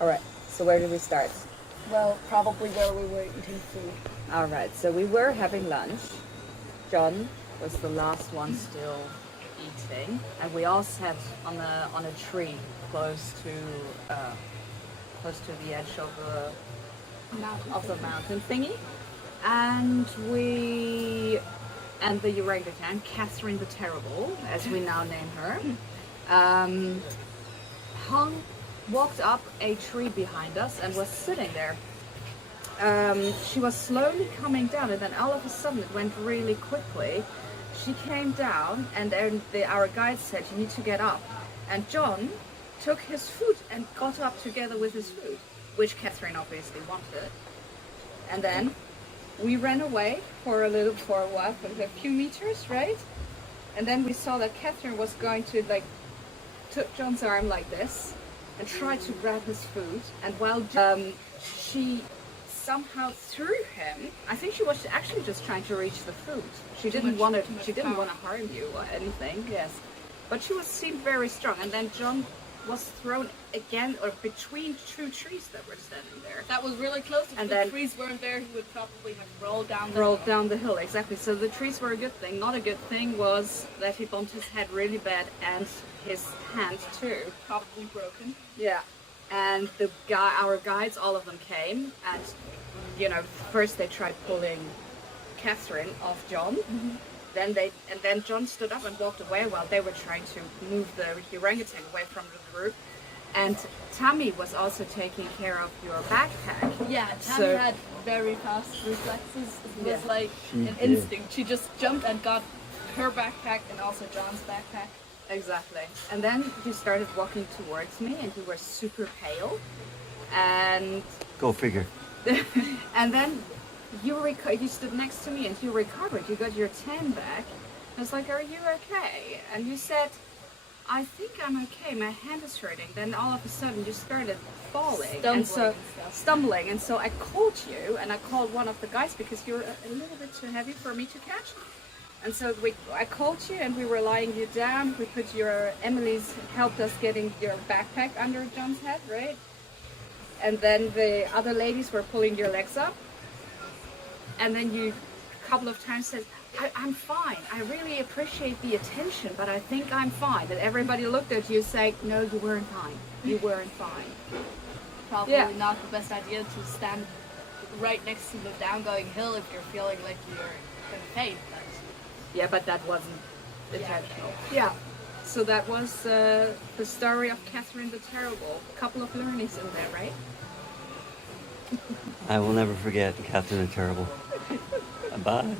All right. So where did we start? Well, probably where we were eating food. All right. So we were having lunch. John was the last one still eating, and we all sat on a tree close to the edge of the mountain thingy, and the orangutan, Catherine the Terrible, as we now name her, walked up a tree behind us and was sitting there. She was slowly coming down, and then all of a sudden it went really quickly. She came down, and then our guide said, "You need to get up." And John took his food and got up together with his food, which Catherine obviously wanted. And then we ran away for a while, for a few meters, right? And then we saw that Catherine was going to took John's arm like this and tried to grab his food. And while she somehow threw him, I think she was actually just trying to reach the food. She didn't want to harm you or anything. Yes, but she seemed very strong. And then John was thrown again, or between two trees that were standing there. That was really close. If and the then trees weren't there, he would probably have rolled down the hill. Exactly. So the trees were a good thing. Not a good thing was that he bumped his head really bad, and his hand too. Probably broken. Yeah. And our guides, all of them came, and first they tried pulling Catherine off John. Mm-hmm. Then John stood up and walked away while they were trying to move the orangutan away from the group. And Tammy was also taking care of your backpack. Yeah, Tammy had very fast reflexes. It was like an instinct. She just jumped and got her backpack and also John's backpack. Exactly. And then you started walking towards me, and you were super pale. And go figure. And then you stood next to me, and you recovered. You got your tan back. I was like, "Are you okay?" And you said, "I think I'm okay. My hand is hurting." Then all of a sudden you started falling, stumbling. And so I called you, and I called one of the guys because you were a little bit too heavy for me to catch. And so I called you, and we were lying you down. We put Emily's helped us getting your backpack under John's head, right? And then the other ladies were pulling your legs up. And then you a couple of times said, I'm fine. I really appreciate the attention, but I think I'm fine. And everybody looked at you saying, "No, you weren't fine. You weren't fine." Probably not the best idea to stand right next to the down-going hill if you're feeling like you're in pain. Yeah, but that wasn't intentional. Yeah. So that was the story of Catherine the Terrible. A couple of learnings in there, right? I will never forget Catherine the Terrible. Bye.